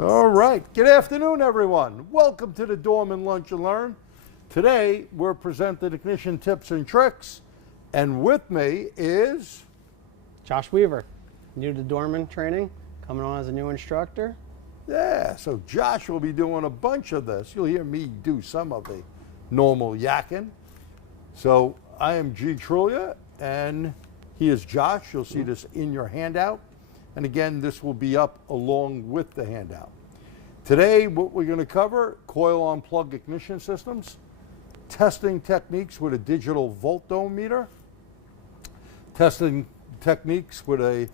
All right, good afternoon, everyone. Welcome to the Dorman Lunch and Learn. Today, we're presenting ignition tips and tricks, and with me is Josh Weaver, new to Dorman training, coming on as a new instructor. Yeah, so Josh will be doing a bunch of this. You'll hear me do some of the normal yakking. So I am G. Trulia, and he is Josh. You'll see this in your handout. And again, this will be up along with the handout. Today, what we're going to cover, coil on plug ignition systems, testing techniques with a digital volt meter, testing techniques with a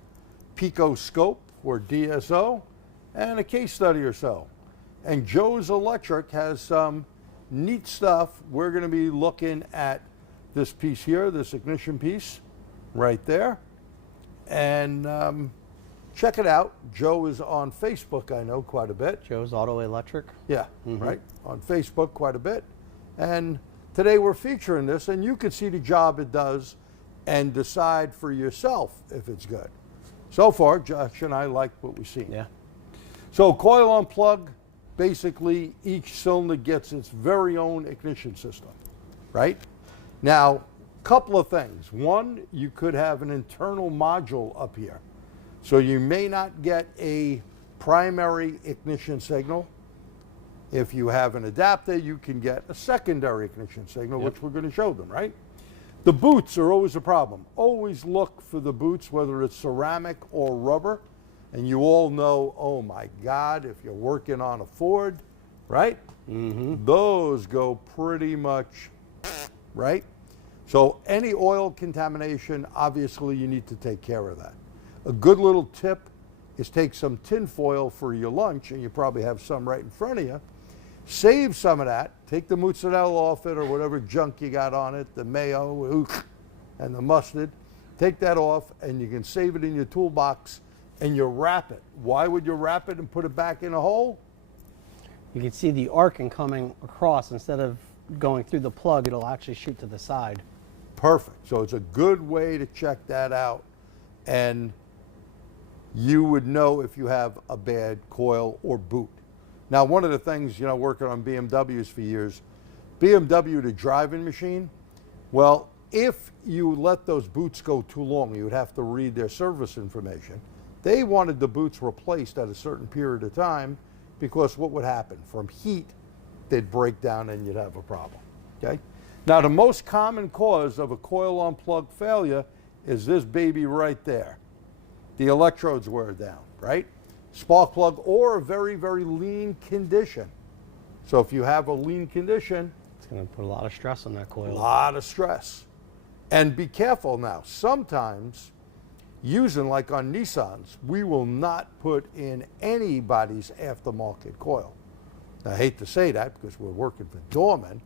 picoscope or DSO, and a case study or so. And Joe's Electric has some neat stuff. We're going to be looking at this piece here, this ignition piece right there. And check it out. Joe is on Facebook, I know, quite a bit. Joe's Auto Electric. Yeah, right, on Facebook quite a bit. And today we're featuring this, and you can see the job it does and decide for yourself if it's good. So far, Josh and I like what we've seen. Yeah. So coil on plug, basically each cylinder gets its very own ignition system, right? Now, couple of things. One, you could have an internal module up here. So you may not get a primary ignition signal. If you have an adapter, you can get a secondary ignition signal, which we're going to show them, right? The boots are always a problem. Always look for the boots, whether it's ceramic or rubber. And you all know, oh my God, if you're working on a Ford, right? Those go pretty much, right? So any oil contamination, obviously you need to take care of that. A good little tip is take some tin foil for your lunch, and you probably have some right in front of you. Save some of that, take the mozzarella off it or whatever junk you got on it, the mayo and the mustard. Take that off and you can save it in your toolbox and you wrap it. Why would you wrap it and put it back in a hole? You can see the arcing coming across. Instead of going through the plug, it'll actually shoot to the side. Perfect. So it's a good way to check that out. And you would know if you have a bad coil or boot. Now, one of the things, you know, working on BMWs for years, BMW, the driving machine, well, if you let those boots go too long, you would have to read their service information. They wanted the boots replaced at a certain period of time because what would happen? From heat, they'd break down and you'd have a problem, okay? Now, the most common cause of a coil on plug failure is this baby right there. The electrodes wear down, right? Spark plug or a very, very lean condition. So if you have a lean condition, It's going to put a lot of stress on that coil. a lot of stress. And be careful now. Sometimes, using like on Nissans, we will not put in anybody's aftermarket coil. Now, I hate to say that because we're working for Dorman.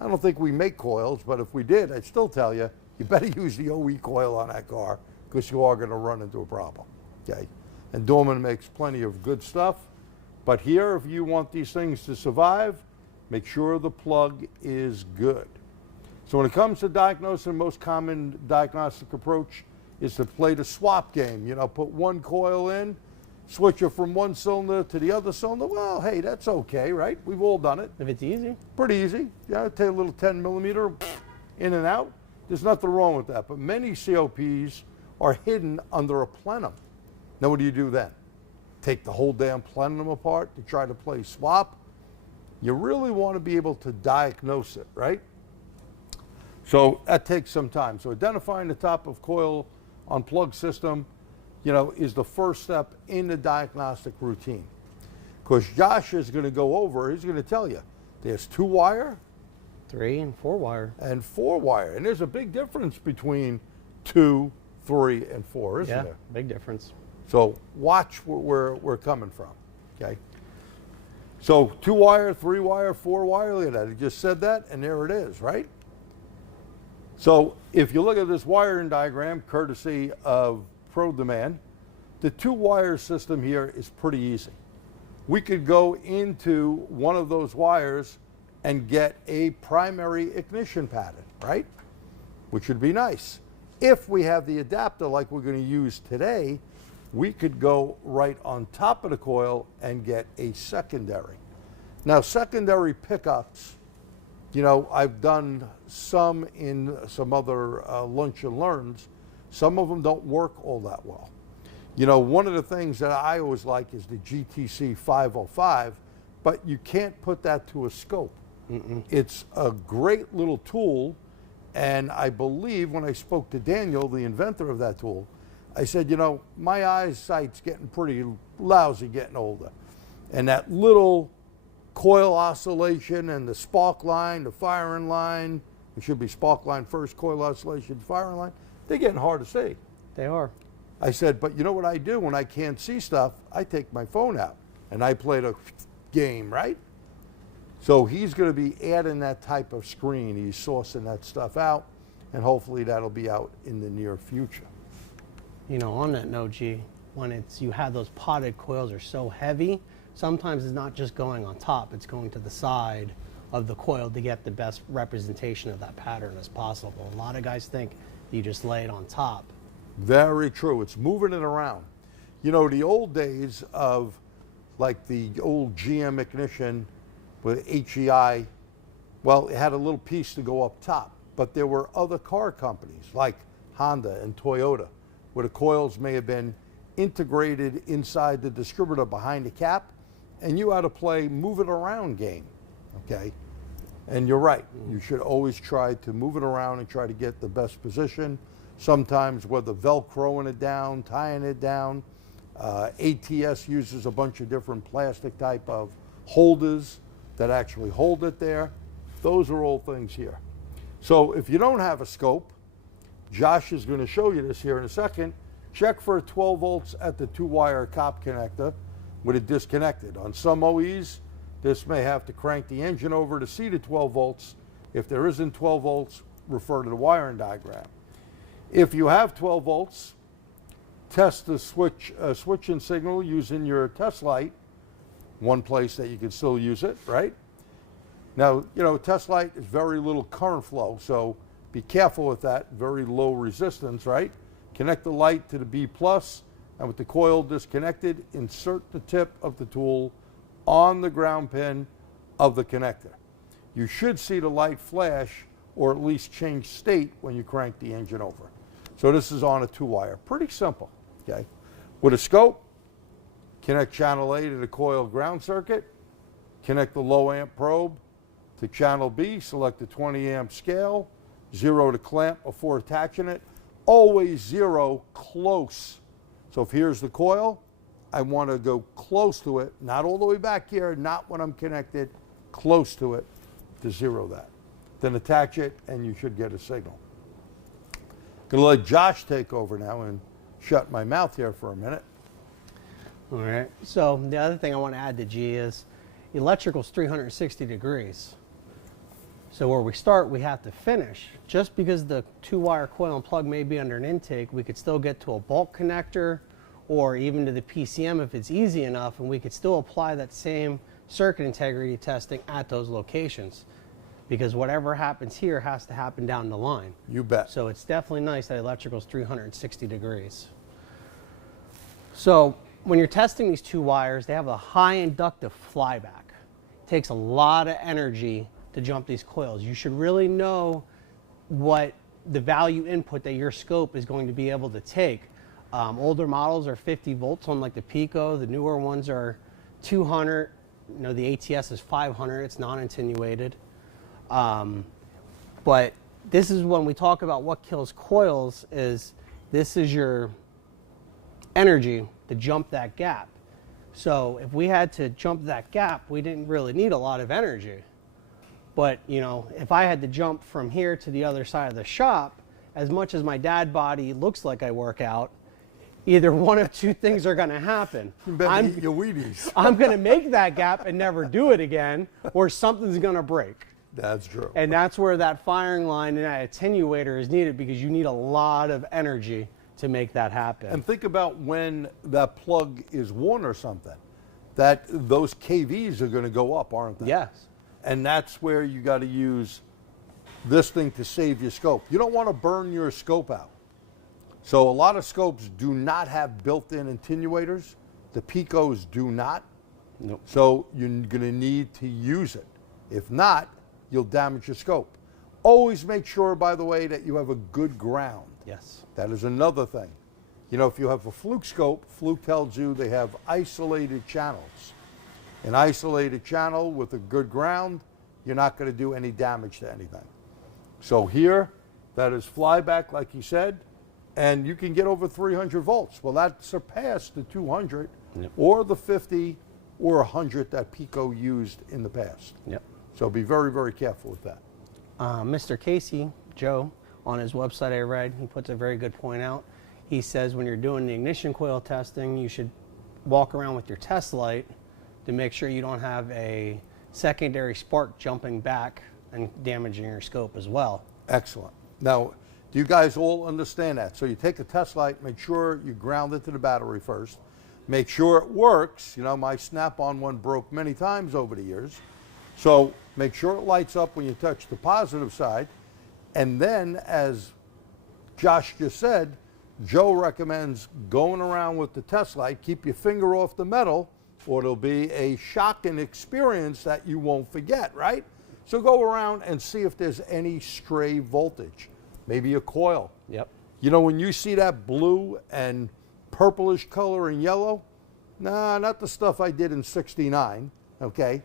I don't think we make coils, but if we did, I'd still tell you, you better use the OE coil on that car because you are going to run into a problem, okay? And Dorman makes plenty of good stuff, but here, if you want these things to survive, make sure the plug is good. So when it comes to diagnosing, the most common diagnostic approach is to play the swap game. You know, put one coil in, switch it from one cylinder to the other cylinder. Well, hey, that's okay, right? We've all done it. If it's easy. Pretty easy. Yeah, take a little 10 millimeter in and out. There's nothing wrong with that. But many COPs are hidden under a plenum. Now what do you do then? Take the whole damn plenum apart to try to play swap? You really want to be able to diagnose it, right? So that takes some time. So identifying the top of coil on plug system, you know, is the first step in the diagnostic routine. Because Josh is going to go over, he's going to tell you, there's 2-wire, 3 and 4 wire. and 4-wire. And there's a big difference between 2, 3, and 4, isn't there? Yeah, big difference. So watch where we're coming from, okay? So 2-wire, 3-wire, 4-wire, look at that. I just said that, and there it is, right? So if you look at this wiring diagram, courtesy of Pro Demand, the 2-wire system here is pretty easy. We could go into one of those wires and get a primary ignition pattern, right? Which would be nice. If we have the adapter like we're going to use today, we could go right on top of the coil and get a secondary. Now, secondary pickups, you know, I've done some in some other lunch and learns. Some of them don't work all that well. You know, one of the things that I always like is the GTC 505, but you can't put that to a scope. It's a great little tool, and I believe when I spoke to Daniel, the inventor of that tool, I said, you know, my eyesight's getting pretty lousy getting older. And that little coil oscillation and the spark line, the firing line, it should be spark line first, coil oscillation, firing line, they're getting hard to see. They are. I said, but you know what I do when I can't see stuff? I take my phone out and I play the game, right? So he's going to be adding that type of screen. He's sourcing that stuff out, and hopefully that'll be out in the near future. You know, on that note, G, when you have those potted coils are so heavy, sometimes it's not just going on top, it's going to the side of the coil to get the best representation of that pattern as possible. A lot of guys think you just lay it on top. Very true. It's moving it around. You know, the old days of like the old GM ignition with HEI, well, it had a little piece to go up top, but there were other car companies like Honda and Toyota where the coils may have been integrated inside the distributor behind the cap, and you had to play move it around game, okay? And you're right, you should always try to move it around and try to get the best position. Sometimes whether Velcroing it down, tying it down, ATS uses a bunch of different plastic type of holders that actually hold it there. Those are all things here. So if you don't have a scope, Josh is going to show you this here in a second. Check for 12 volts at the 2-wire cop connector with it disconnected. On some OEs, this may have to crank the engine over to see the 12 volts. If there isn't 12 volts, refer to the wiring diagram. If you have 12 volts, test the switching signal using your test light. One place that you can still use it, right? Now, you know, test light is very little current flow, so be careful with that, very low resistance, right? Connect the light to the B+, and with the coil disconnected, insert the tip of the tool on the ground pin of the connector. You should see the light flash or at least change state when you crank the engine over. So this is on a 2-wire. Pretty simple, okay? With a scope, connect channel A to the coil ground circuit, connect the low amp probe to channel B, select the 20 amp scale, 0 to clamp before attaching it, always 0 close. So if here's the coil, I want to go close to it, not all the way back here, not when I'm connected, close to it to 0 that. Then attach it and you should get a signal. Gonna let Josh take over now and shut my mouth here for a minute. All right, so the other thing I want to add to G is electrical's 360 degrees. So where we start, we have to finish. Just because the 2-wire coil and plug may be under an intake, we could still get to a bulk connector or even to the PCM if it's easy enough, and we could still apply that same circuit integrity testing at those locations. Because whatever happens here has to happen down the line. You bet. So it's definitely nice that electrical's 360 degrees. So when you're testing these 2 wires, they have a high inductive flyback. It takes a lot of energy to jump these coils. You should really know what the value input that your scope is going to be able to take. Older models are 50 volts on like the Pico. The newer ones are 200. You know, the ATS is 500. It's non-attenuated. But this is when we talk about what kills coils is this is your energy to jump that gap. So if we had to jump that gap, we didn't really need a lot of energy. But, you know, if I had to jump from here to the other side of the shop, as much as my dad body looks like I work out, either one of two things are going to happen. You better eat your Wheaties. I'm going to make that gap and never do it again, or something's going to break. That's true. And that's where that firing line and that attenuator is needed, because you need a lot of energy to make that happen. And think about when that plug is worn or something, that those KVs are going to go up, aren't they? Yes. And that's where you got to use this thing to save your scope. You don't want to burn your scope out. So a lot of scopes do not have built-in attenuators. The Picos do not. Nope. So you're going to need to use it. If not, you'll damage your scope. Always make sure, by the way, that you have a good ground. Yes. That is another thing. You know, if you have a Fluke scope, Fluke tells you they have isolated channels. An isolated channel with a good ground, you're not going to do any damage to anything. So here, that is flyback, like he said, and you can get over 300 volts. Well, that surpassed the 200 Yep. or the 50 or 100 that Pico used in the past. Yep. So be very, very careful with that. Mr. Casey, Joe, on his website I read, he puts a very good point out. He says when you're doing the ignition coil testing, you should walk around with your test light to make sure you don't have a secondary spark jumping back and damaging your scope as well. Excellent. Now, do you guys all understand that? So you take a test light, make sure you ground it to the battery first. Make sure it works. You know, my Snap-on one broke many times over the years. So make sure it lights up when you touch the positive side. And then, as Josh just said, Joe recommends going around with the test light. Keep your finger off the metal, or it'll be a shocking experience that you won't forget, right? So go around and see if there's any stray voltage, maybe a coil. Yep. You know, when you see that blue and purplish color and yellow, nah, not the stuff I did in '69, okay?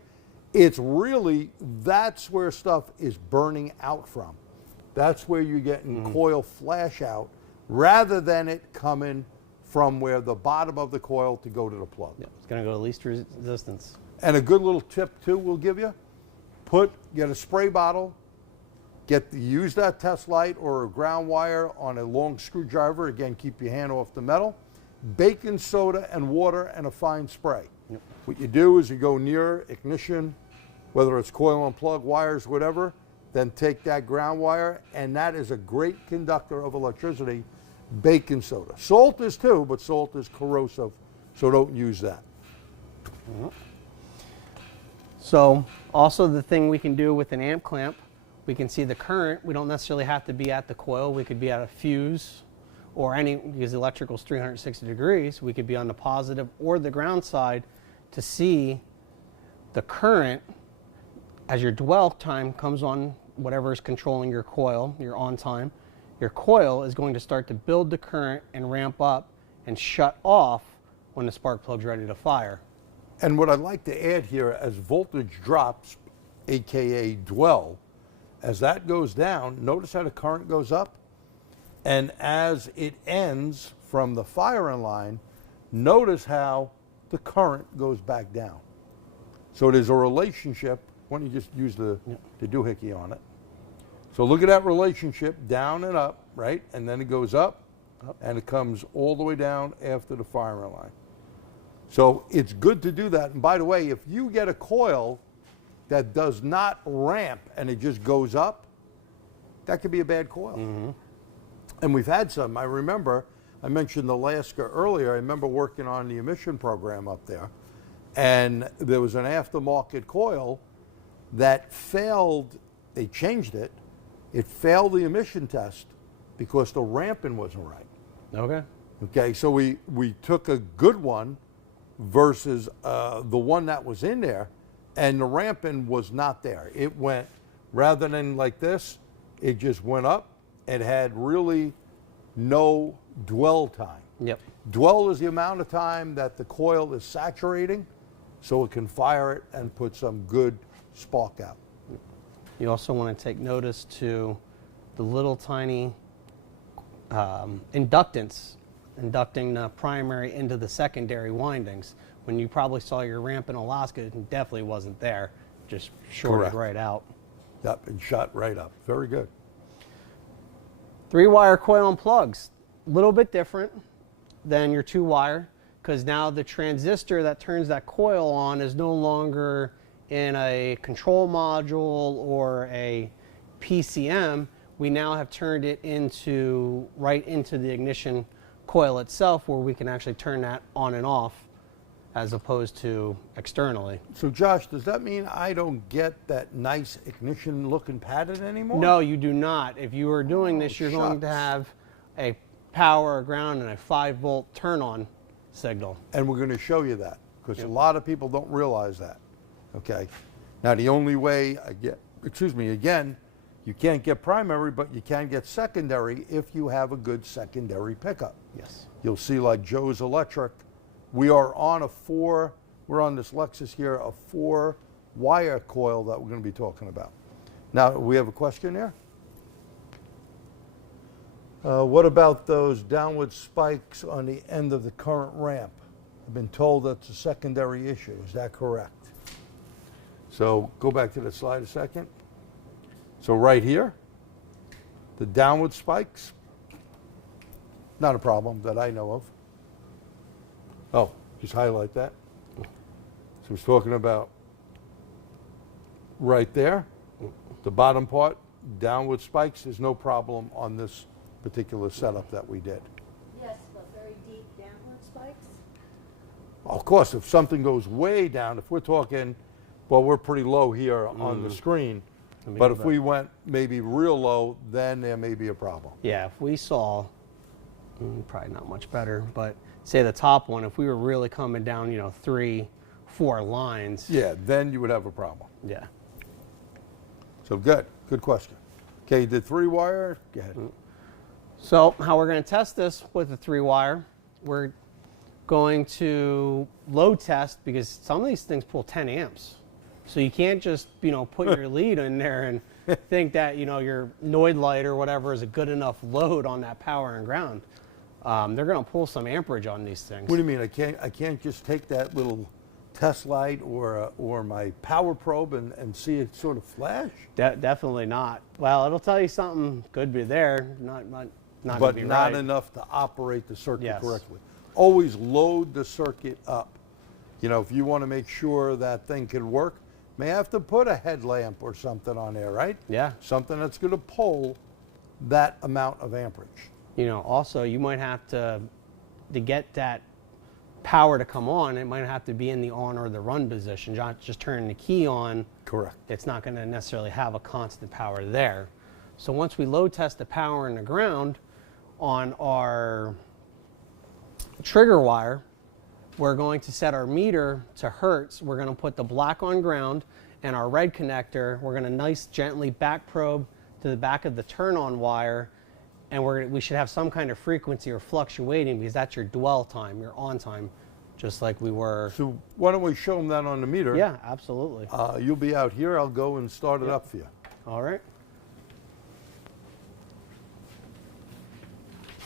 It's really, that's where stuff is burning out from. That's where you're getting coil flash out, rather than it coming from where the bottom of the coil to go to the plug. Yep. It's going to go to least resistance. And a good little tip too we'll give you, get a spray bottle, use that test light or a ground wire on a long screwdriver. Again, keep your hand off the metal. Baking soda and water and a fine spray. Yep. What you do is you go near ignition, whether it's coil and plug, wires, whatever, then take that ground wire, and that is a great conductor of electricity, baking soda. Salt is too, but salt is corrosive, so don't use that. So also the thing we can do with an amp clamp, we can see the current. We don't necessarily have to be at the coil. We could be at a fuse or because the electrical is 360 degrees, we could be on the positive or the ground side to see the current as your dwell time comes on, whatever is controlling your coil, your on time. Your coil is going to start to build the current and ramp up and shut off when the spark plug's ready to fire. And what I'd like to add here, as voltage drops, AKA dwell, as that goes down, notice how the current goes up? And as it ends from the firing line, notice how the current goes back down. So there's a relationship. Why don't you just use the doohickey on it? So look at that relationship, down and up, right? And then it goes up, and it comes all the way down after the firing line. So it's good to do that. And by the way, if you get a coil that does not ramp and it just goes up, that could be a bad coil. And we've had some. I remember, I mentioned Alaska earlier. I remember working on the emission program up there, and there was an aftermarket coil that failed. They changed it. It failed the emission test because the ramping wasn't right. Okay. Okay, so we took a good one versus the one that was in there, and the ramping was not there. It went, rather than like this, it just went up. It had really no dwell time. Yep. Dwell is the amount of time that the coil is saturating so it can fire it and put some good spark out. You also want to take notice to the little tiny inductance, inducting the primary into the secondary windings. When you probably saw your ramp in Alaska, it definitely wasn't there. Just shorted right out. Yep, and shot right up. Very good. 3-wire coil and plugs, a little bit different than your 2-wire, because now the transistor that turns that coil on is no longer in a control module or a PCM. We now have turned it right into the ignition coil itself, where we can actually turn that on and off as opposed to externally. So Josh, does that mean I don't get that nice ignition looking pattern anymore? No, you do not. If you are doing this, you're going to have a power or ground and a 5-volt turn-on signal. And we're going to show you that because a lot of people don't realize that. Okay. Now the only way, again, you can't get primary, but you can get secondary if you have a good secondary pickup. Yes. You'll see like Joe's Electric, we are on we're on this Lexus here, a 4-wire coil that we're going to be talking about. Now, we have a question there? What about those downward spikes on the end of the current ramp? I've been told that's a secondary issue. Is that correct? So go back to the slide a second. So right here, the downward spikes, not a problem that I know of. Oh, just highlight that. So he's talking about right there, the bottom part, downward spikes. There's no problem on this particular setup that we did. Yes, but very deep downward spikes. Of course, if something goes way down, if we're talking, well, we're pretty low here on the screen, but if we went maybe real low, then there may be a problem. Yeah, if we saw, probably not much better, but say the top one, if we were really coming down, 3, 4 lines. Yeah, then you would have a problem. Yeah. So good question. Okay, you did 3-wire, go ahead. So how we're going to test this with a 3-wire, we're going to load test because some of these things pull 10 amps. So you can't just, put your lead in there and think that, your Noid light or whatever is a good enough load on that power and ground. They're going to pull some amperage on these things. What do you mean? I can't just take that little test light or my power probe and see it sort of flash? Definitely not. Well, it'll tell you something could be there, not but be not right. enough to operate the circuit Yes. correctly. Always load the circuit up. If you want to make sure that thing can work, may have to put a headlamp or something on there, right? Yeah. Something that's going to pull that amount of amperage. Also you might have to get that power to come on, it might have to be in the on or the run position, not just turning the key on. Correct. It's not going to necessarily have a constant power there. So once we load test the power and the ground on our trigger wire, we're going to set our meter to hertz. We're going to put the black on ground and our red connector, we're going to gently back probe to the back of the turn on wire, and we should have some kind of frequency or fluctuating because that's your dwell time, your on time, just like we were. So why don't we show them that on the meter? Yeah, absolutely. You'll be out here. I'll go and start it up for you. All right.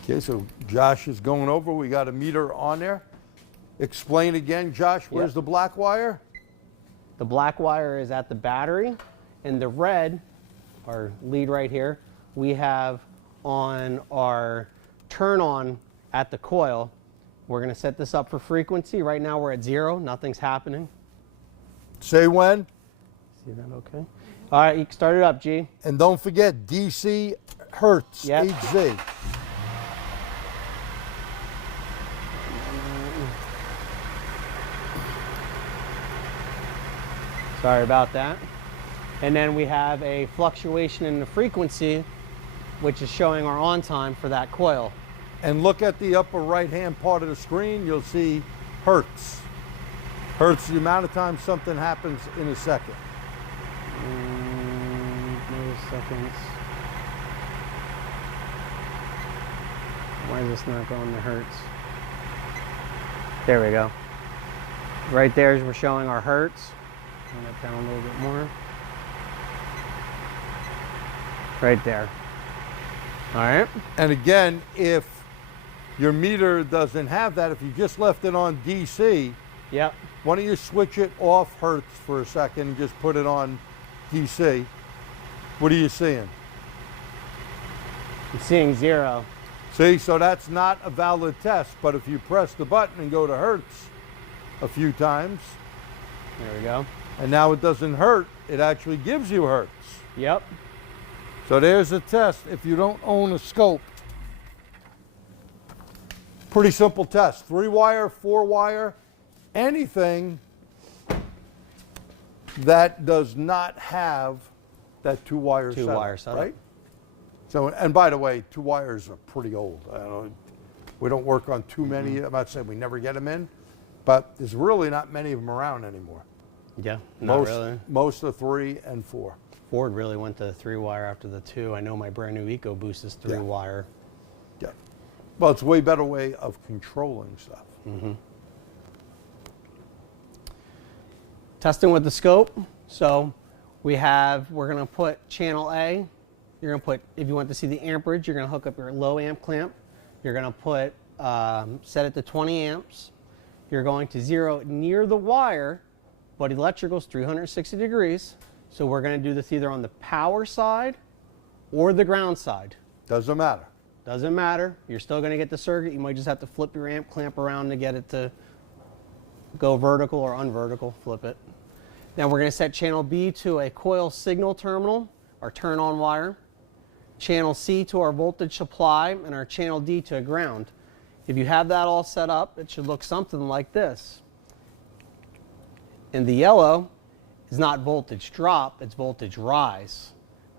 Okay, so Josh is going over. We got a meter on there. Explain again, Josh, where's the black wire? The black wire is at the battery, and the red, our lead right here, we have on our turn on at the coil. We're going to set this up for frequency. Right now we're at 0, nothing's happening. Say when. See that okay? All right, you can start it up, G. And don't forget DC Hertz, Yep. HZ. Sorry about that. And then we have a fluctuation in the frequency, which is showing our on time for that coil. And look at the upper right-hand part of the screen. You'll see Hertz. Hertz, the amount of time something happens in a second. Milliseconds. Why is this not going to hertz? There we go. Right there, we're showing our hertz. Turn that down a little bit more. Right there. All right. And again, if your meter doesn't have that, if you just left it on DC, Yep. why don't you switch it off Hertz for a second and just put it on DC? What are you seeing? I'm seeing 0. See, so that's not a valid test, but if you press the button and go to Hertz a few times, There we go. and now it doesn't hurt, it actually gives you Hertz. Yep. So there's a test if you don't own a scope. Pretty simple test. 3-wire, 4-wire, anything that does not have that 2-wire setup, Two-wire setup. right? So, and by the way, 2 wires are pretty old. We don't work on too many. I'm not saying we never get them in, but there's really not many of them around anymore. Yeah, not really. Most are 3 and 4. Ford really went to the 3-wire after the 2. I know my brand new EcoBoost is 3-wire. Yeah. Well, it's a way better way of controlling stuff. Testing with the scope. So we're going to put channel A. You're going to put, if you want to see the amperage, you're going to hook up your low amp clamp. You're going to put, set it to 20 amps. You're going to zero it near the wire, but electrical's 360 degrees. So we're going to do this either on the power side or the ground side. Doesn't matter. Doesn't matter. You're still going to get the circuit. You might just have to flip your amp clamp around to get it to go vertical or unvertical. Flip it. Now we're going to set channel B to a coil signal terminal, our turn on wire. Channel C to our voltage supply, and our channel D to a ground. If you have that all set up, it should look something like this. In the yellow is not voltage drop, it's voltage rise.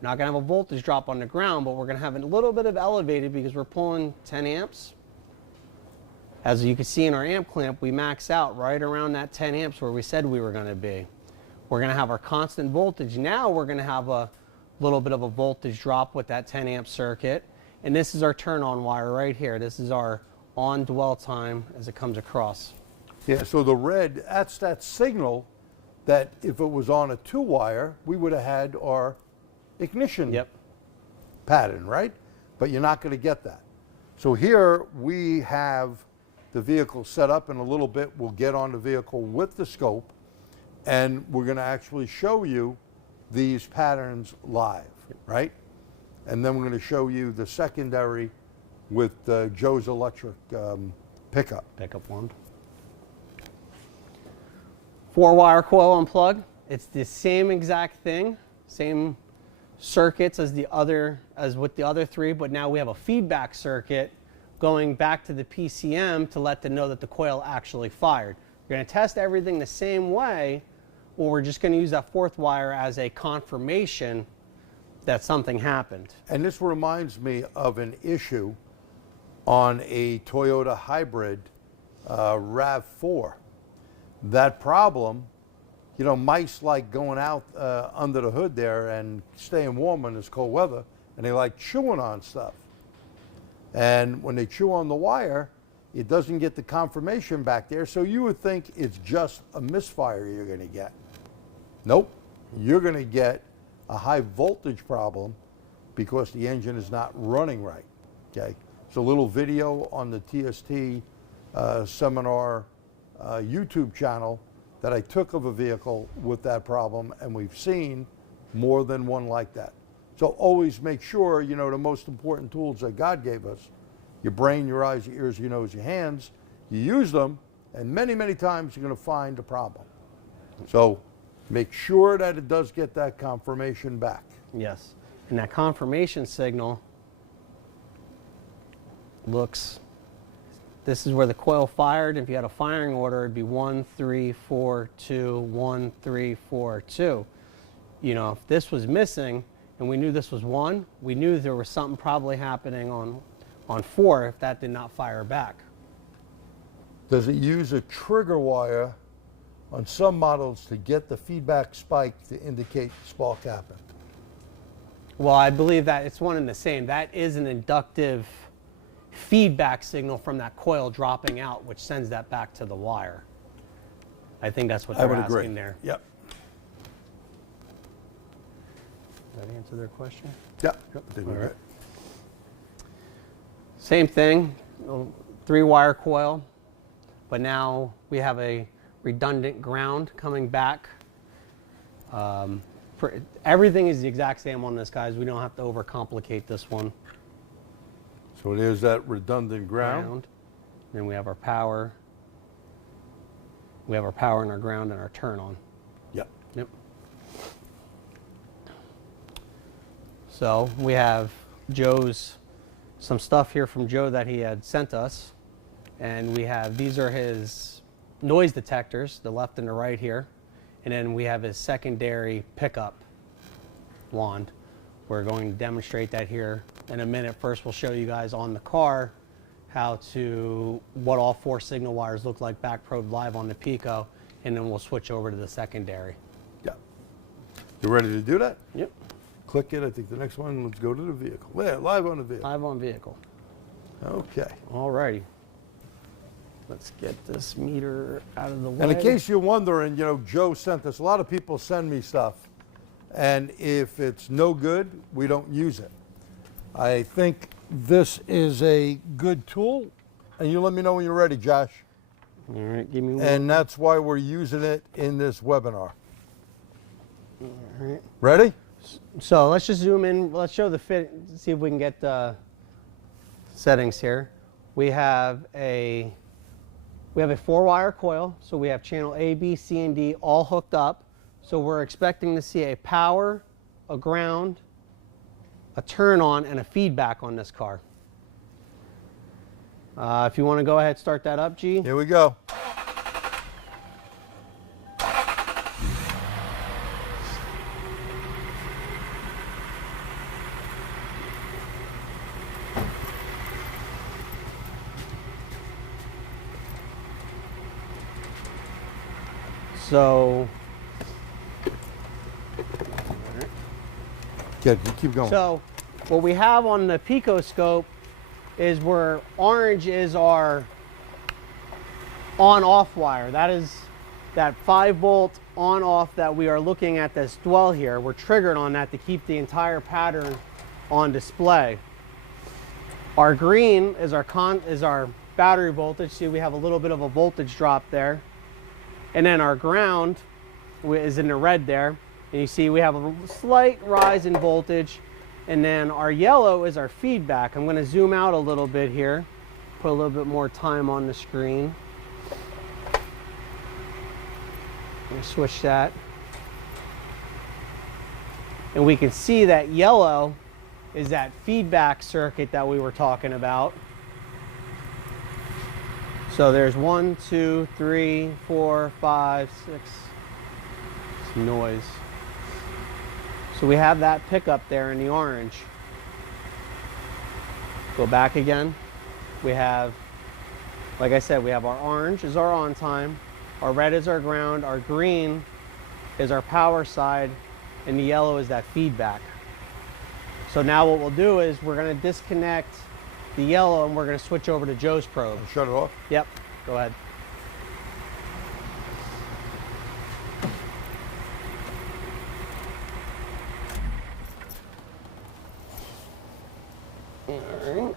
We're not going to have a voltage drop on the ground, but we're going to have a little bit of elevated because we're pulling 10 amps. As you can see in our amp clamp, we max out right around that 10 amps where we said we were going to be. We're going to have our constant voltage. Now we're going to have a little bit of a voltage drop with that 10 amp circuit. And this is our turn on wire right here. This is our on dwell time as it comes across. Yeah, so the red, that's that signal that if it was on a 2-wire, we would have had our ignition pattern, right? But you're not going to get that. So here we have the vehicle set up. In a little bit, we'll get on the vehicle with the scope, and we're going to actually show you these patterns live, right? And then we're going to show you the secondary with Joe's electric pickup. Pickup one. 4-wire coil unplug. It's the same exact thing, same circuits as with the other 3, but now we have a feedback circuit going back to the PCM to let them know that the coil actually fired. We're going to test everything the same way, or we're just going to use that 4th wire as a confirmation that something happened. And this reminds me of an issue on a Toyota hybrid RAV4. That problem, you know, mice like going out under the hood there and staying warm in this cold weather, and they like chewing on stuff. And when they chew on the wire, it doesn't get the confirmation back there, so you would think it's just a misfire you're going to get. Nope, you're going to get a high voltage problem because the engine is not running right. Okay, it's a little video on the TST seminar YouTube channel that I took of a vehicle with that problem, and we've seen more than one like that. So always make sure, you know, the most important tools that God gave us, your brain, your eyes, your ears, your nose, your hands, you use them, and many, many times you're going to find a problem. So make sure that it does get that confirmation back. Yes, and that confirmation signal looks, this is where the coil fired. If you had a firing order, it'd be 1, 3, 4, 2, 1, 3, 4, 2. You know, if this was missing and we knew this was 1, we knew there was something probably happening on 4 if that did not fire back. Does it use a trigger wire on some models to get the feedback spike to indicate spark happened? Well, I believe that it's one and the same. That is an inductive feedback signal from that coil dropping out, which sends that back to the wire. I think that's what they're asking there. Yep. Did that answer their question? Yep. All right. Same thing, 3-wire coil, but now we have a redundant ground coming back. Everything is the exact same on this, guys. We don't have to overcomplicate this one. So there's that redundant ground. Then we have our power. We have our power and our ground and our turn on. Yep. Yep. So we have some stuff here from Joe that he had sent us. And we have, these are his noise detectors, the left and the right here. And then we have his secondary pickup wand. We're going to demonstrate that here in a minute. First, we'll show you guys on the car what all 4 signal wires look like back probed live on the Pico, and then we'll switch over to the secondary. Yeah. You ready to do that? Yep. Click it. I think the next one, let's go to the vehicle. Yeah, live on the vehicle. Live on vehicle. Okay. Alrighty. Let's get this meter out of the way. And in case you're wondering, Joe sent us, a lot of people send me stuff, and if it's no good, we don't use it. I think this is a good tool, and you let me know when you're ready, Josh. All right, give me one. And that's why we're using it in this webinar. All right. Ready? So let's just zoom in. Let's show the fit, see if we can get the settings here. We have a 4-wire coil, so we have channel A, B, C, and D all hooked up. So we're expecting to see a power, a ground, a turn on, and a feedback on this car. If you want to go ahead, start that up, G. Here we go. So, Good, you keep going. so what we have on the Pico scope is where orange is our on-off wire. That is that 5-volt on-off that we are looking at this dwell here. We're triggered on that to keep the entire pattern on display. Our green is our battery voltage. See, we have a little bit of a voltage drop there. And then our ground is in the red there. And you see we have a slight rise in voltage. And then our yellow is our feedback. I'm going to zoom out a little bit here, put a little bit more time on the screen. I'm going to switch that. And we can see that yellow is that feedback circuit that we were talking about. So there's 1, 2, 3, 4, 5, 6. It's noise. So we have that pickup there in the orange. Go back again. We have, like I said, we have our orange is our on time, our red is our ground, our green is our power side, and the yellow is that feedback. So now what we'll do is we're going to disconnect the yellow and we're going to switch over to Joe's probe. Shut it off? Yep, go ahead. All right.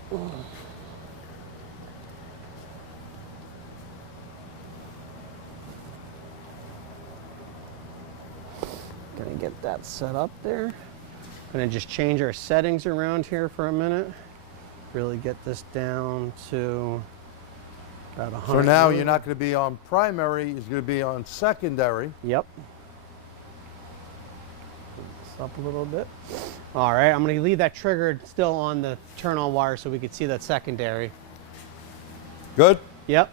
Gonna get that set up there. Gonna just change our settings around here for a minute. Really get this down to about 100. So now you're not going to be on primary, it's going to be on secondary. Yep. This up a little bit. All right, I'm going to leave that triggered still on the turn on wire so we can see that secondary. Good? Yep.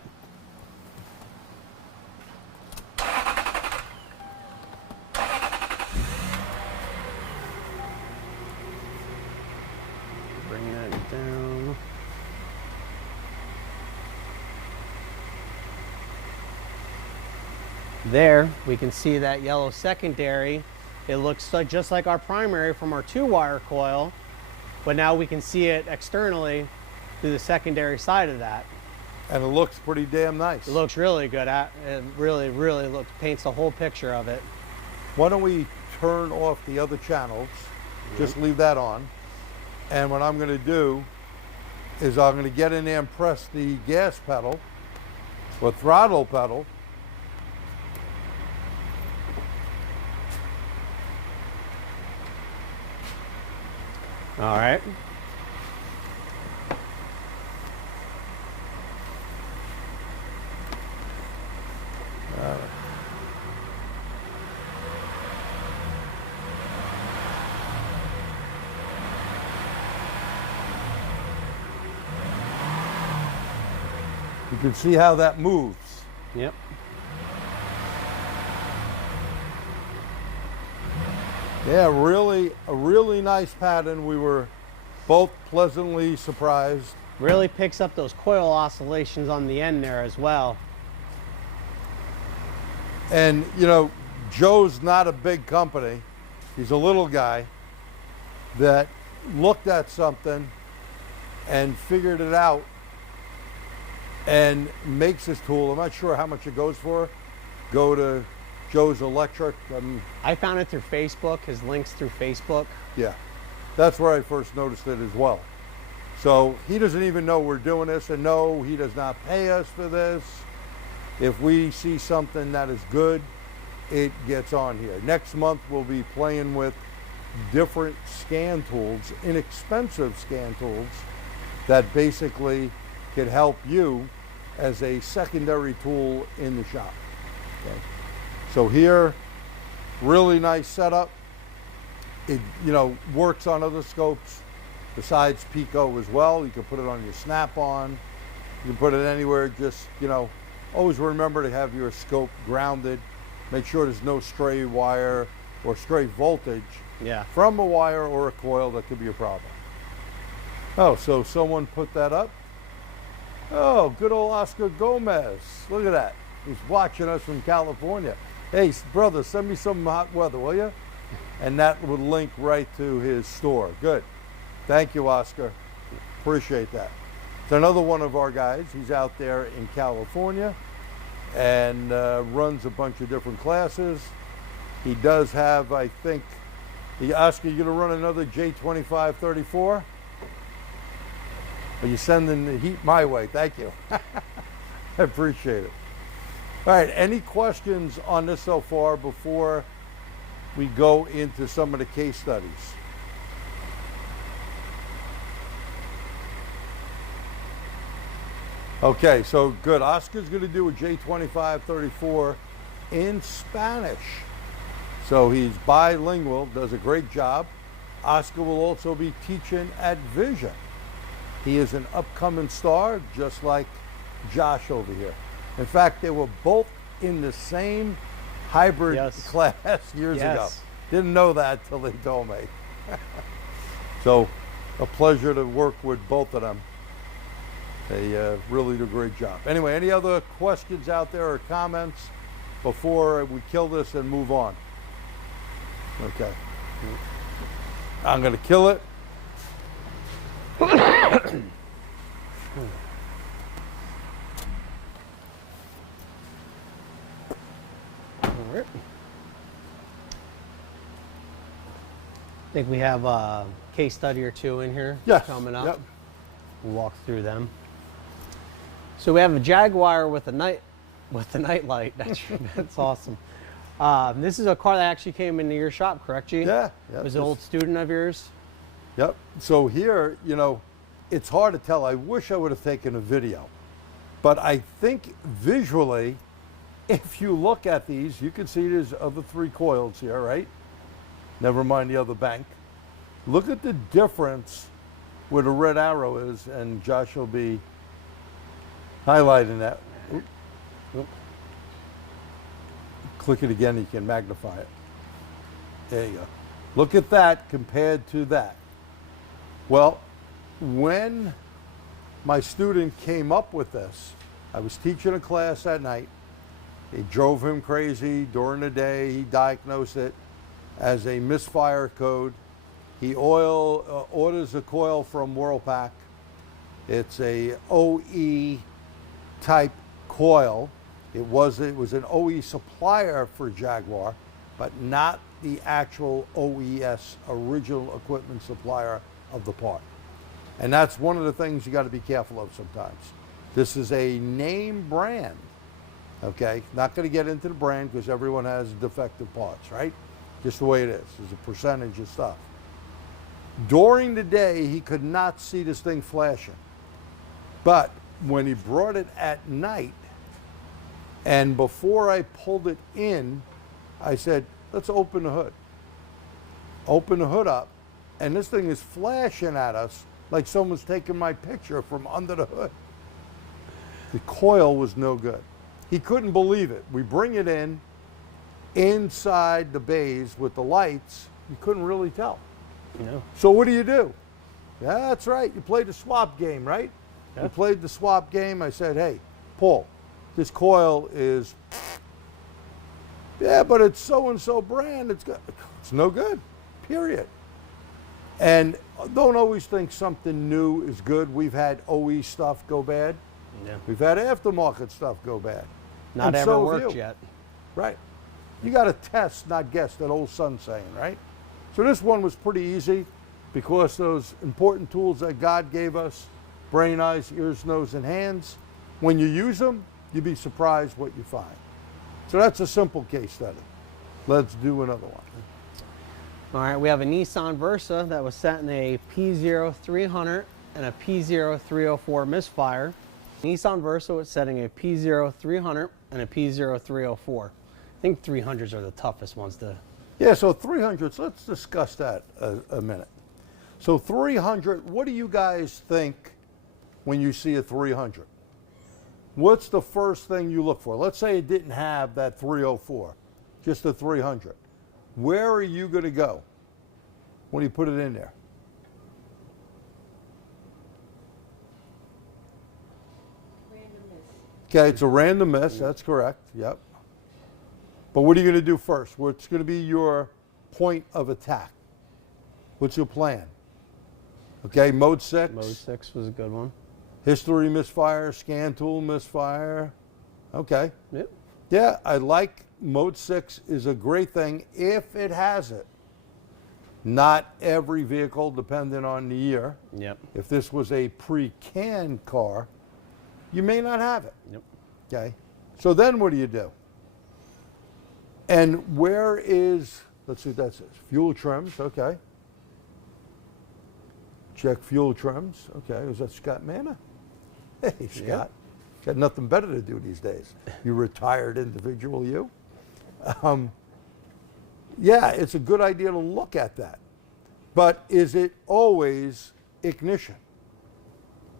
Bring that down. There, we can see that yellow secondary. It looks like, just like our primary from our 2-wire coil, but now we can see it externally through the secondary side of that. And it looks pretty damn nice. It looks really good. It really, really paints the whole picture of it. Why don't we turn off the other channels, just leave that on. And what I'm going to do is I'm going to get in there and press the gas pedal or throttle pedal. All right. You can see how that moves. Yep. Yeah, really, a really nice pattern. We were both pleasantly surprised. Really picks up those coil oscillations on the end there as well. And, you know, Joe's not a big company. He's a little guy that looked at something and figured it out and makes his tool. I'm not sure how much it goes for. Go to Joe's Electric. I found it through Facebook, his links through Facebook. Yeah, that's where I first noticed it as well. So he doesn't even know we're doing this, and no, he does not pay us for this. If we see something that is good, it gets on here. Next month, we'll be playing with different scan tools, inexpensive scan tools, that basically can help you as a secondary tool in the shop. Okay. So here, really nice setup. It, you know, works on other scopes besides Pico as well. You can put it on your Snap-on. You can put it anywhere. Just, you know, always remember to have your scope grounded. Make sure there's no stray wire or stray voltage from a wire or a coil. That could be a problem. Oh, so someone put that up. Oh, good old Oscar Gomez. Look at that. He's watching us from California. Hey, brother, send me some hot weather, will you? And that would link right to his store. Good. Thank you, Oscar. Appreciate that. It's another one of our guys. He's out there in California and runs a bunch of different classes. He does have, I think, Oscar, you going to run another J2534? Are you sending the heat my way? Thank you. I appreciate it. All right, any questions on this so far before we go into some of the case studies? Okay, so good. Oscar's going to do a J2534 in Spanish. So he's bilingual, does a great job. Oscar will also be teaching at Vision. He is an upcoming star, just like Josh over here. In fact, they were both in the same hybrid class years ago. Didn't know that till they told me. So, a pleasure to work with both of them. They really do a great job. Anyway, any other questions out there or comments before we kill this and move on? Okay. I'm going to kill it. All right. I think we have a case study or two in here coming up. Yep. We'll walk through them. So we have a Jaguar with a night light. That's awesome. This is a car that actually came into your shop, correct, G? Yeah. It was an old student of yours. Yep. So here, you know, it's hard to tell. I wish I would have taken a video, but I think visually, if you look at these, you can see there's other three coils here, right? Never mind the other bank. Look at the difference where the red arrow is, and Josh will be highlighting that. Oop. Oop. Click it again, you can magnify it. There you go. Look at that compared to that. Well, when my student came up with this, I was teaching a class at night. It drove him crazy. During the day, he diagnosed it as a misfire code. He orders a coil from Whirlpack. It's a OE type coil. It was an OE supplier for Jaguar, but not the actual OES, original equipment supplier of the part. And that's one of the things you got to be careful of sometimes. This is a name brand, okay? Not going to get into the brand because everyone has defective parts, right? Just the way it is. There's a percentage of stuff. During the day, he could not see this thing flashing. But when he brought it at night, and before I pulled it in, I said, let's open the hood. Open the hood up, and this thing is flashing at us like someone's taking my picture from under the hood. The coil was no good. He couldn't believe it. We bring it in, inside the bays with the lights, you couldn't really tell. No. So what do? Yeah, that's right. You played the swap game, right? Yeah. You played the swap game. I said, hey, Paul, this coil is, yeah, but it's so-and-so brand. It's no good, period. And don't always think something new is good. We've had OE stuff go bad. Yeah. We've had aftermarket stuff go bad. Not And ever so have worked you. yet. Right. You got to test, not guess, that old son saying, right? So this one was pretty easy because those important tools that God gave us, brain, eyes, ears, nose, and hands, when you use them, you'd be surprised what you find. So that's a simple case study. Let's do another one. All right, we have a Nissan Versa that was set in a P0300 and a P0304 misfire. Nissan Versa was setting a P0300 and a P0304. I think 300s are the toughest ones to. Yeah, so 300s, let's discuss that a minute. So 300, what do you guys think when you see a 300? What's the first thing you look for? Let's say it didn't have that 304, just a 300. Where are you going to go when you put it in there? Random miss. Okay, it's a random miss, that's correct, yep. But what are you going to do first? What's going to be your point of attack? What's your plan? Okay, mode 6. Mode 6 was a good one. History misfire, scan tool misfire. Okay. Yep. Yeah, I like mode 6 is a great thing if it has it. Not every vehicle, depending on the year. Yep. If this was a pre-canned car, you may not have it. Yep. Okay. So then what do you do? And where is, let's see what that says. Fuel trims, okay. Check fuel trims. Okay, was that Scott Manna? Hey, Scott. Yeah. Got nothing better to do these days. You retired individual, you. Yeah, it's a good idea to look at that. But is it always ignition?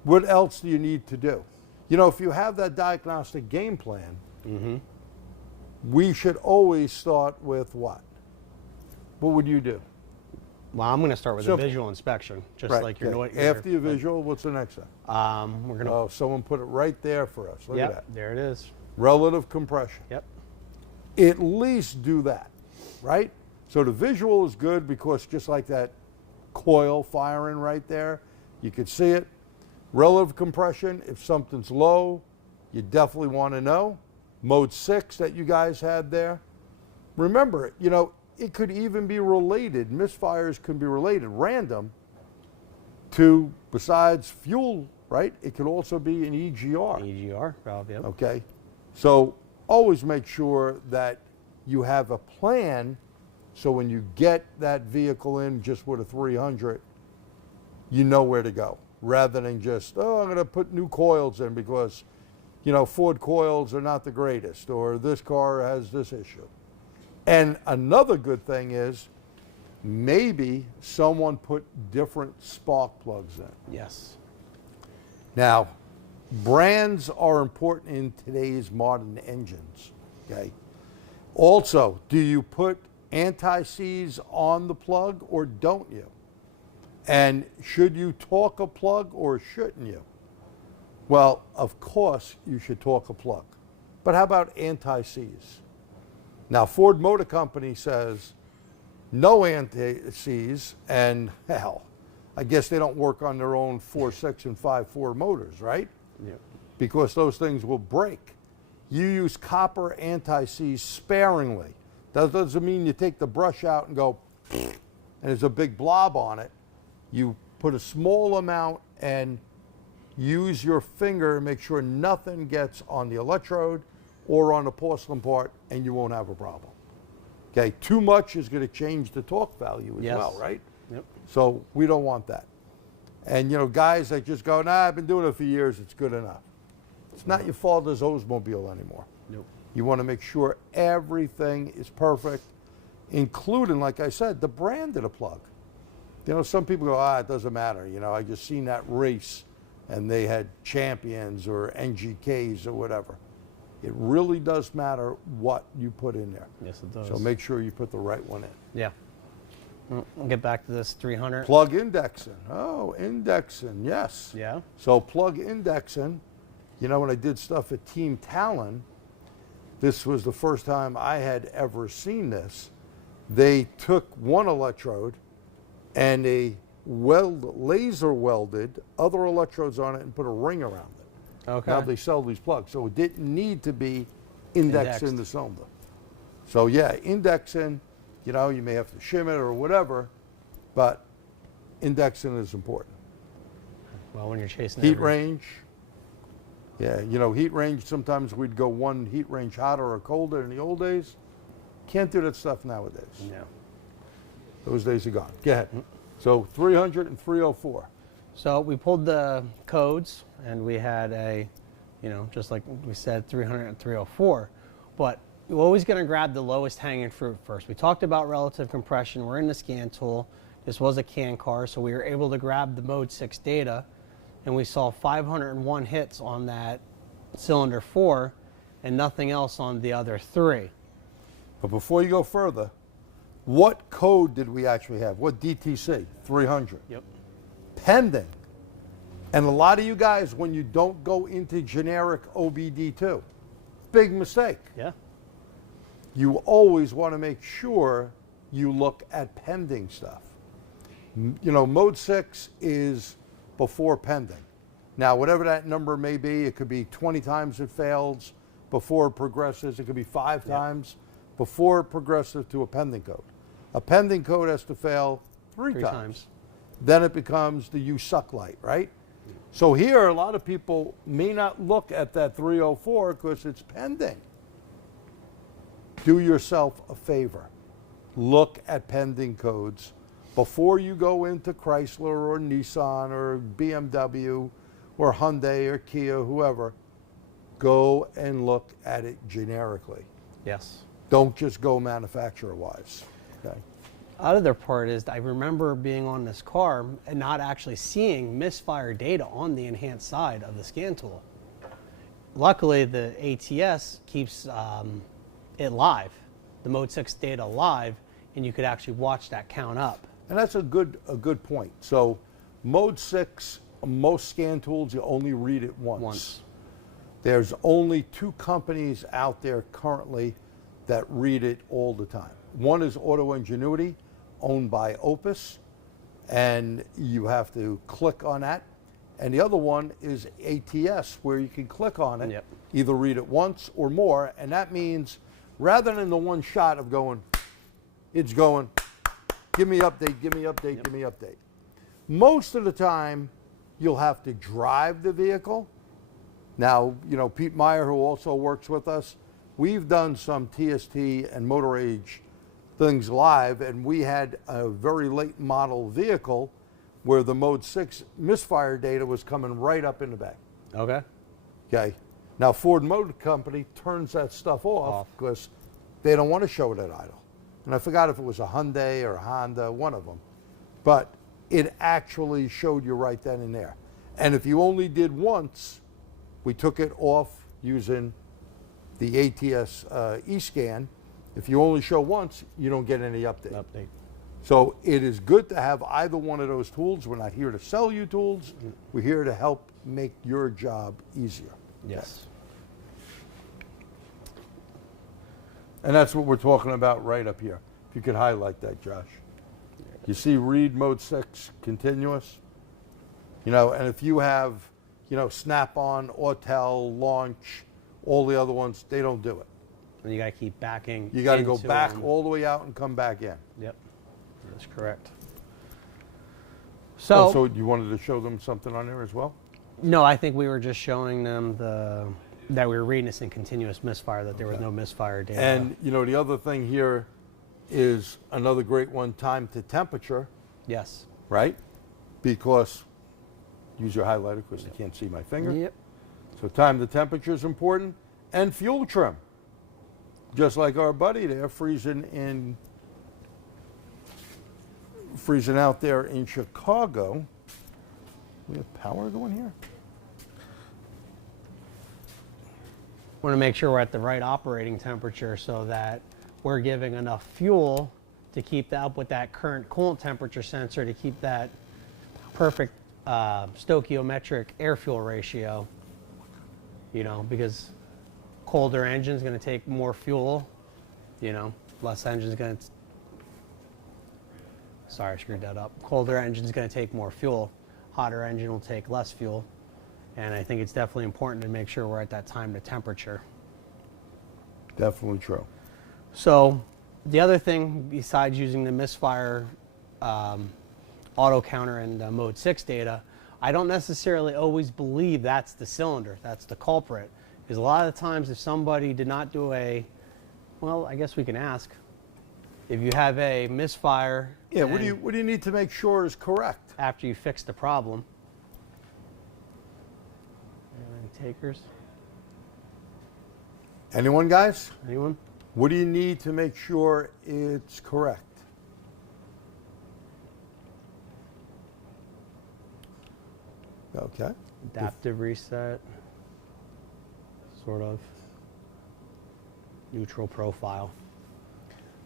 What else do you need to do? You know, if you have that diagnostic game plan, we should always start with what? What would you do? Well, I'm going to start with a Simple. visual inspection, just Right, like your okay. noise. After your visual, what's the next thing? We're going to. Oh, someone put it right there for us. Look at Yep, that. there it is. Relative compression. Yep. At least do that, right? So the visual is good because just like that coil firing right there, you could see it. Relative compression, if something's low, you definitely want to know. Mode 6 that you guys had there. Remember, you know, it could even be related, misfires can be related, random, to, besides fuel, right? It could also be an EGR. EGR valve, yep. Okay, so always make sure that you have a plan so when you get that vehicle in just with a 300, you know where to go rather than just, oh, I'm going to put new coils in because, you know, Ford coils are not the greatest or this car has this issue. And another good thing is maybe someone put different spark plugs in. Yes. Now, brands are important in today's modern engines, okay? Also, do you put anti-seize on the plug or don't you? And should you torque a plug or shouldn't you? Well, of course you should torque a plug. But how about anti-seize? Now, Ford Motor Company says no anti-seize, and hell, I guess they don't work on their own 4.6 and 5.4 motors, right? Yep. Because those things will break. You use copper anti-seize sparingly. That doesn't mean you take the brush out and go, and there's a big blob on it. You put a small amount and use your finger and make sure nothing gets on the electrode or on the porcelain part, and you won't have a problem. Okay, too much is going to change the torque value as Yes. well, right? Yep. So we don't want that. And you know, guys that just go, nah, I've been doing it for years, it's good enough. It's not your father's Oldsmobile anymore. Nope. You want to make sure everything is perfect, including, like I said, the brand of the plug. You know, some people go, it doesn't matter. You know, I just seen that race and they had champions or NGKs or whatever. It really does matter what you put in there. Yes, it does. So make sure you put the right one in. Yeah. We'll get back to this 300. Plug indexing. Oh, indexing, yes. Yeah. So plug indexing, you know, when I did stuff at Team Talon, this was the first time I had ever seen this. They took one electrode and they laser welded other electrodes on it and put a ring around it. Okay. Now they sell these plugs, so it didn't need to be indexed in the cylinder. So yeah, indexing, you know, you may have to shim it or whatever, but indexing is important. Well, when you're chasing Heat range. Yeah, you know, heat range, sometimes we'd go one heat range hotter or colder in the old days. Can't do that stuff nowadays. Yeah. Those days are gone. Go ahead. So 300 and 304. So we pulled the codes and we had a, you know, just like we said, 300 and 304. But you're always going to grab the lowest hanging fruit first. We talked about relative compression. We're in the scan tool. This was a CAN car, so we were able to grab the mode 6 data, and we saw 501 hits on that cylinder 4 and nothing else on the other 3. But before you go further, what code did we actually have? What DTC? 300. Yep. Pending. And a lot of you guys, when you don't go into generic OBD2, big mistake. Yeah. You always want to make sure you look at pending stuff. You know, mode 6 is before pending. Now, whatever that number may be, it could be 20 times it fails before it progresses. It could be 5 times before it progresses to a pending code. A pending code has to fail three times. Then it becomes the you suck light, right? So here, a lot of people may not look at that 304 because it's pending. Do yourself a favor. Look at pending codes before you go into Chrysler or Nissan or BMW or Hyundai or Kia, whoever. Go and look at it generically. Yes. Don't just go manufacturer-wise. Okay. Other part is I remember being on this car and not actually seeing misfire data on the enhanced side of the scan tool. Luckily, the ATS keeps it live, the mode 6 data live, and you could actually watch that count up. And that's a good point. So mode 6, most scan tools, you only read it once. There's only 2 companies out there currently that read it all the time. One is Auto Ingenuity, owned by Opus, and you have to click on that. And the other one is ATS, where you can click on it, either read it once or more, and that means rather than the one shot of going, it's going, give me update, give me update, give me update. Most of the time, you'll have to drive the vehicle. Now, you know, Pete Meyer, who also works with us, we've done some TST and Motor Age things live, and we had a very late model vehicle where the mode 6 misfire data was coming right up in the back. Okay. Okay. Now, Ford Motor Company turns that stuff off because they don't want to show it at idle. And I forgot if it was a Hyundai or Honda, one of them. But it actually showed you right then and there. And if you only did once, we took it off using the ATS EScan. If you only show once, you don't get any update. So it is good to have either one of those tools. We're not here to sell you tools. We're here to help make your job easier. Yes. And that's what we're talking about right up here. If you could highlight that, Josh. You see read mode 6 continuous? You know, and if you have, you know, Snap-on, Autel, Launch, all the other ones, they don't do it. And you got to keep backing. You got to go back all the way out and come back in. Yep, that's correct. So, so you wanted to show them something on there as well? No, I think we were just showing them that we were reading this in continuous misfire, that there was no misfire data. And, you know, the other thing here is another great one, time to temperature. Yes. Right? Because, use your highlighter because you can't see my finger. Yep. So time to temperature is important. And fuel trim. Just like our buddy there, freezing out there in Chicago. We have power going here? Want to make sure we're at the right operating temperature so that we're giving enough fuel to keep that up with that current coolant temperature sensor to keep that perfect stoichiometric air-fuel ratio, you know, because colder engine's going to take more fuel, you know, less engine's going to, sorry, I screwed that up. Colder engine's going to take more fuel, hotter engine will take less fuel, and I think it's definitely important to make sure we're at that time to temperature. Definitely true. So the other thing, besides using the misfire auto counter and mode 6 data, I don't necessarily always believe that's the cylinder, that's the culprit. Because a lot of the times if somebody did not do a, well, I guess we can ask, if you have a misfire. Yeah, what do you need to make sure is correct? After you fix the problem. Any takers? Anyone, guys? Anyone? What do you need to make sure it's correct? Okay. Adaptive reset, sort of. Neutral profile.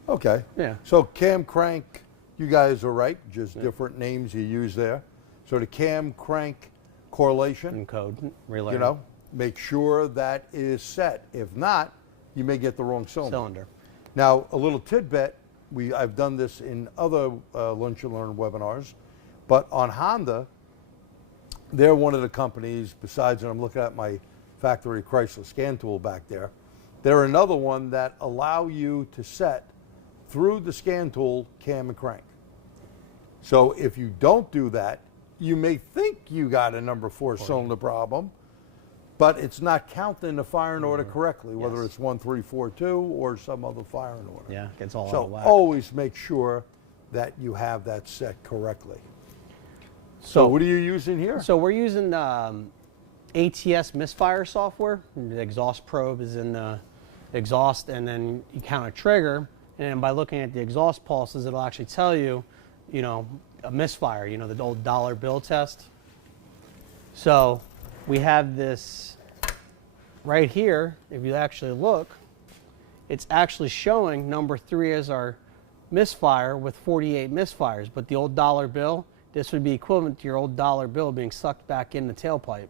Okay. Yeah. So cam crank, you guys are right, just different names you use there. So the cam crank correlation, And code relay. you know, make sure that is set. If not, you may get the wrong cylinder. Now, a little tidbit, I've done this in other Lunch and Learn webinars, but on Honda, they're one of the companies, besides, and I'm looking at my factory Chrysler scan tool back there, they're another one that allow you to set through the scan tool cam and crank. So if you don't do that, you may think you got a number 4 cylinder problem, but it's not counting the firing order correctly, whether Yes. it's 1342 or some other firing order. Yeah, gets all out of So whack. always make sure that you have that set correctly. So what are you using here? So we're using ATS misfire software. The exhaust probe is in the exhaust, and then you count a trigger, and then by looking at the exhaust pulses, it'll actually tell you, you know, a misfire, you know, the old dollar bill test. So we have this right here. If you actually look, it's actually showing number 3 as our misfire with 48 misfires, but the old dollar bill, this would be equivalent to your old dollar bill being sucked back in the tailpipe.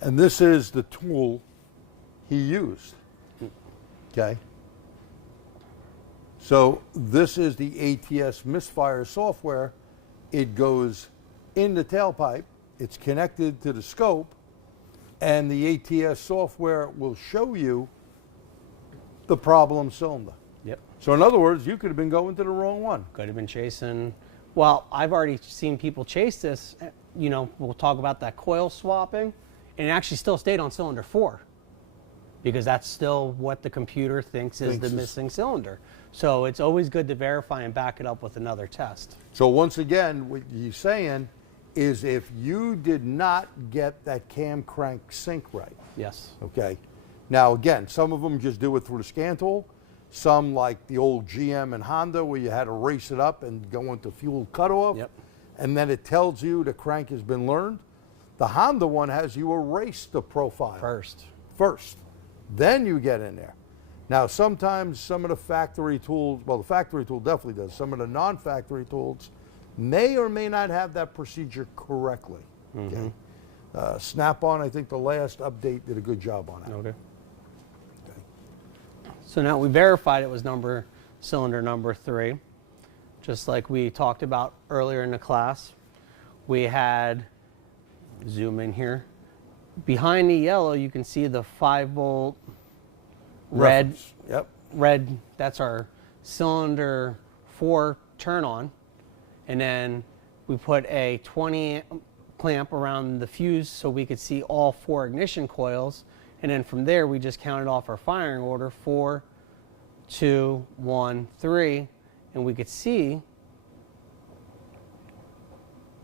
And this is the tool he used. Okay. So this is the ATS misfire software. It goes in the tailpipe, it's connected to the scope, and the ATS software will show you the problem cylinder. Yep. So in other words, you could have been going to the wrong one. Could have been chasing. Well, I've already seen people chase this. You know, we'll talk about that coil swapping, and it actually still stayed on cylinder 4 because that's still what the computer thinks is the missing cylinder. So it's always good to verify and back it up with another test. So once again, what he's saying is if you did not get that cam crank sync right, Yes. okay? Now again, some of them just do it through the scan tool. Some like the old GM and Honda where you had to race it up and go into fuel cutoff. Yep. And then it tells you the crank has been learned. The Honda one has you erase the profile first. Then you get in there. Now sometimes some of the factory tools, well the factory tool definitely does, some of the non-factory tools may or may not have that procedure correctly. Okay? Snap-on, I think the last update did a good job on that. Okay. So now we verified it was cylinder number 3, just like we talked about earlier in the class. We had, zoom in here, behind the yellow you can see the 5-volt red. Reference. Yep. Red, that's our cylinder 4 turn on. And then we put a 20 clamp around the fuse so we could see all 4 ignition coils. And then from there, we just counted off our firing order, 4, 2, 1, 3, and we could see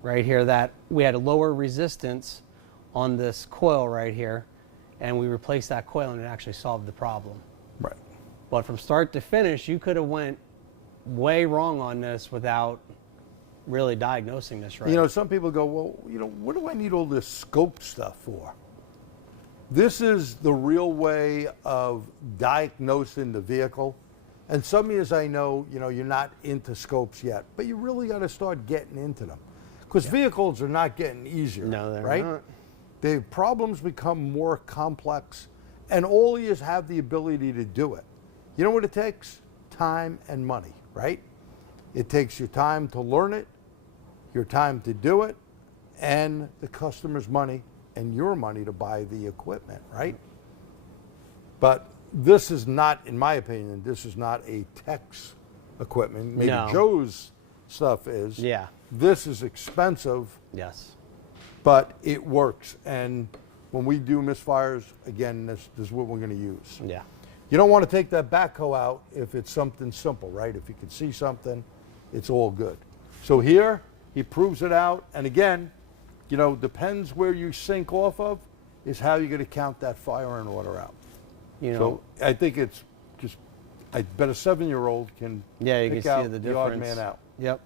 right here that we had a lower resistance on this coil right here, and we replaced that coil and it actually solved the problem. Right. But from start to finish, you could have went way wrong on this without really diagnosing this right. You know, some people go, well, you know, what do I need all this scope stuff for? This is the real way of diagnosing the vehicle. And some years I know, you're not into scopes yet, but you really got to start getting into them. Because vehicles are not getting easier, No, they're right? not. The problems become more complex, and all you have the ability to do it. You know what it takes? Time and money, right? It takes your time to learn it, your time to do it, and the customer's money and your money to buy the equipment, right? But this is not, in my opinion, this is not a tech's equipment. Maybe No. Joe's stuff is. Yeah. This is expensive, Yes. but it works. And when we do misfires, again, this is what we're going to use. Yeah. You don't want to take that backhoe out if it's something simple, right? If you can see something, it's all good. So here, he proves it out. And again, depends where you sync off of is how you're going to count that fire and water out. So I think it's just, I bet a 7-year-old can Yeah, you pick can out see the the odd difference. man out. Yep.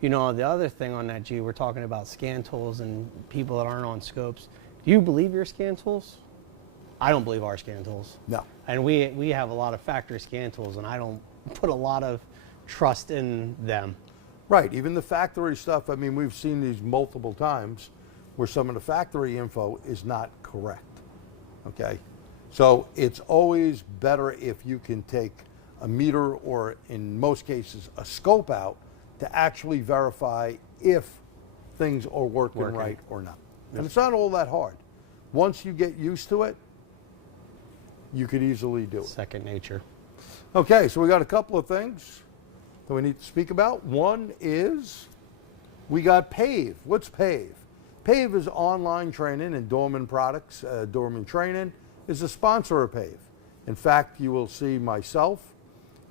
The other thing on that, G, we're talking about scan tools and people that aren't on scopes. Do you believe your scan tools? I don't believe our scan tools. No. And we have a lot of factory scan tools, and I don't put a lot of trust in them. Right, even the factory stuff, I mean, we've seen these multiple times where some of the factory info is not correct, okay? So it's always better if you can take a meter or, in most cases, a scope out to actually verify if things are working right or not. And it's not all that hard. Once you get used to it, you could easily do it. Second nature. Okay, so we got a couple of things that we need to speak about. One is we got PAVE. What's PAVE? PAVE is online training and Dorman products. Dorman Training is a sponsor of PAVE. In fact, you will see myself,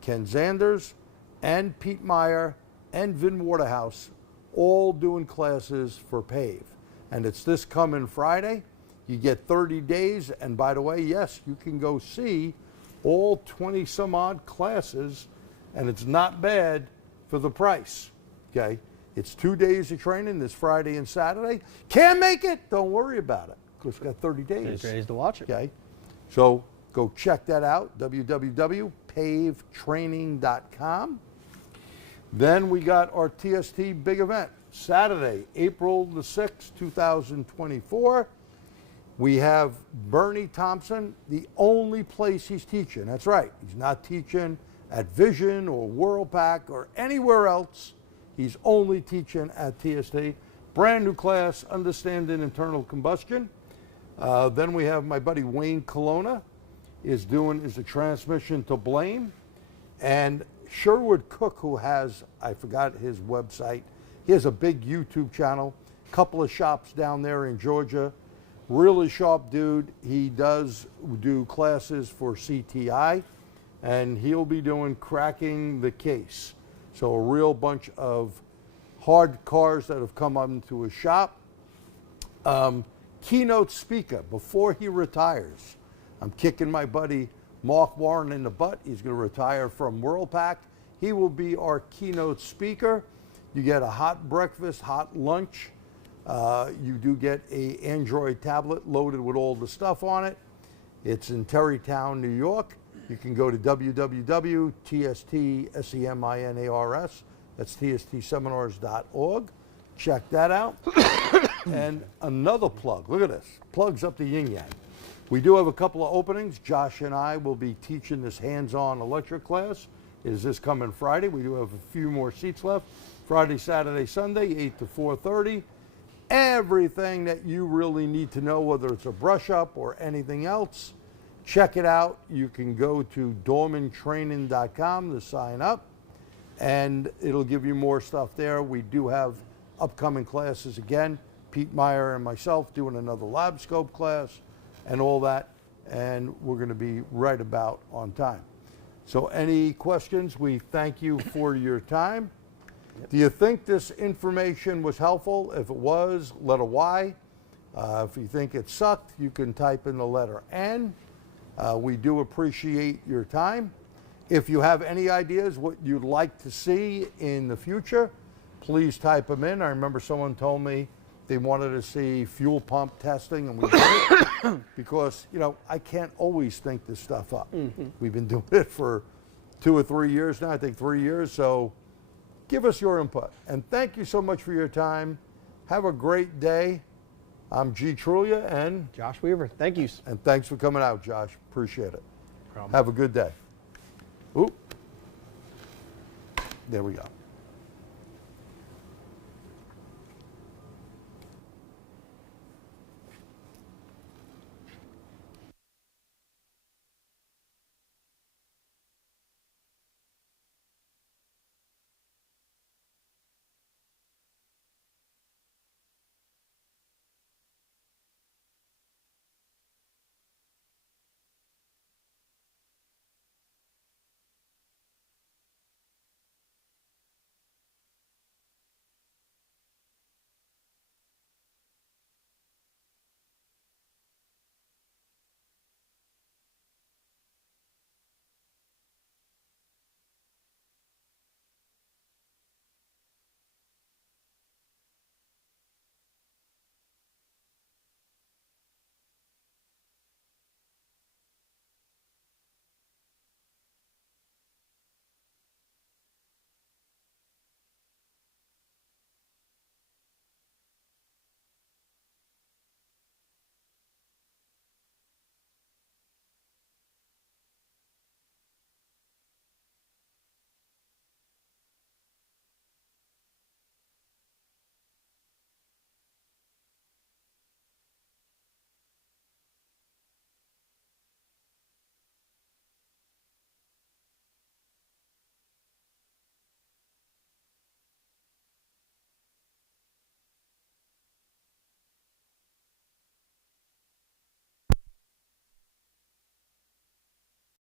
Ken Zanders, and Pete Meyer, and Vin Waterhouse all doing classes for PAVE. And it's this coming Friday. You get 30 days, and by the way, yes, you can go see all 20 some odd classes, and it's not bad for the price, okay? It's 2 days of training, this Friday and Saturday. Can't make it, don't worry about it, because we've got 30 days. 30 days to watch it. Okay, so go check that out, www.pavetraining.com. Then we got our TST big event, Saturday, April the 6th, 2024. We have Bernie Thompson, the only place he's teaching. That's right, he's not teaching at Vision or WorldPack or anywhere else. He's only teaching at TST. Brand new class, Understanding Internal Combustion. Then we have my buddy Wayne Colonna is a transmission to blame. And Sherwood Cook, who has, I forgot his website, he has a big YouTube channel, couple of shops down there in Georgia. Really sharp dude. He does do classes for CTI, and he'll be doing cracking the case. So a real bunch of hard cars that have come up into his shop. Keynote speaker before he retires. I'm kicking my buddy Mark Warren in the butt. He's going to retire from WorldPack. He will be our keynote speaker. You get a hot breakfast, hot lunch. You do get an Android tablet loaded with all the stuff on it. It's in Terrytown, New York. You can go to www.tstseminars, that's tstseminars.org. Check that out. And another plug, look at this, plugs up the yin yang. We do have a couple of openings. Josh and I will be teaching this hands-on electric class. It is this coming Friday. We do have a few more seats left. Friday, Saturday, Sunday, 8 to 4:30. Everything that you really need to know, whether it's a brush up or anything else, check it out. You can go to dormantraining.com to sign up, and it'll give you more stuff there. We do have upcoming classes again. Pete Meyer and myself doing another lab scope class and all that, and we're going to be right about on time. So any questions? We thank you for your time. Do you think this information was helpful? If it was, letter Y. If you think it sucked, you can type in the letter N. We do appreciate your time. If you have any ideas what you'd like to see in the future, please type them in. I remember someone told me they wanted to see fuel pump testing, and we did it because, I can't always think this stuff up. We've been doing it for 2 or 3 years now, I think 3 years. So give us your input. And thank you so much for your time. Have a great day. I'm G. Trulia, and Josh Weaver, thank you. thanks for coming out, Josh. Appreciate it. No problem. Have a good day. Oop. There we go.